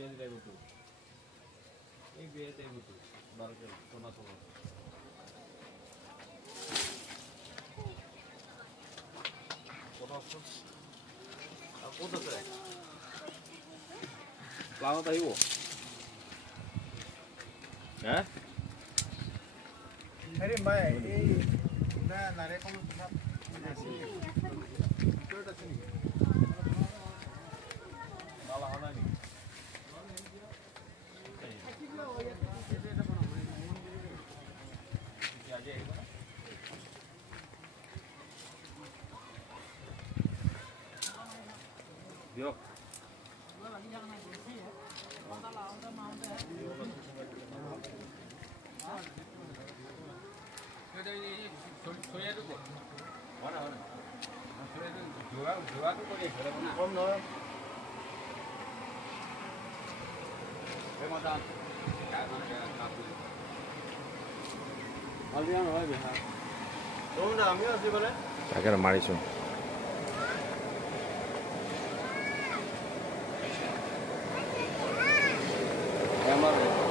বিয়া দিলে গুতো এই বিয়েতে গুতো বারকে সোনা সোনা কত অপশন আর কত আছে লাগাত আহিব হ্যাঁ আরে ভাই এই না নারে কোন সব আছে তোর আছে নি নালা হানা নি Yok. তাকে মাৰিছো Emang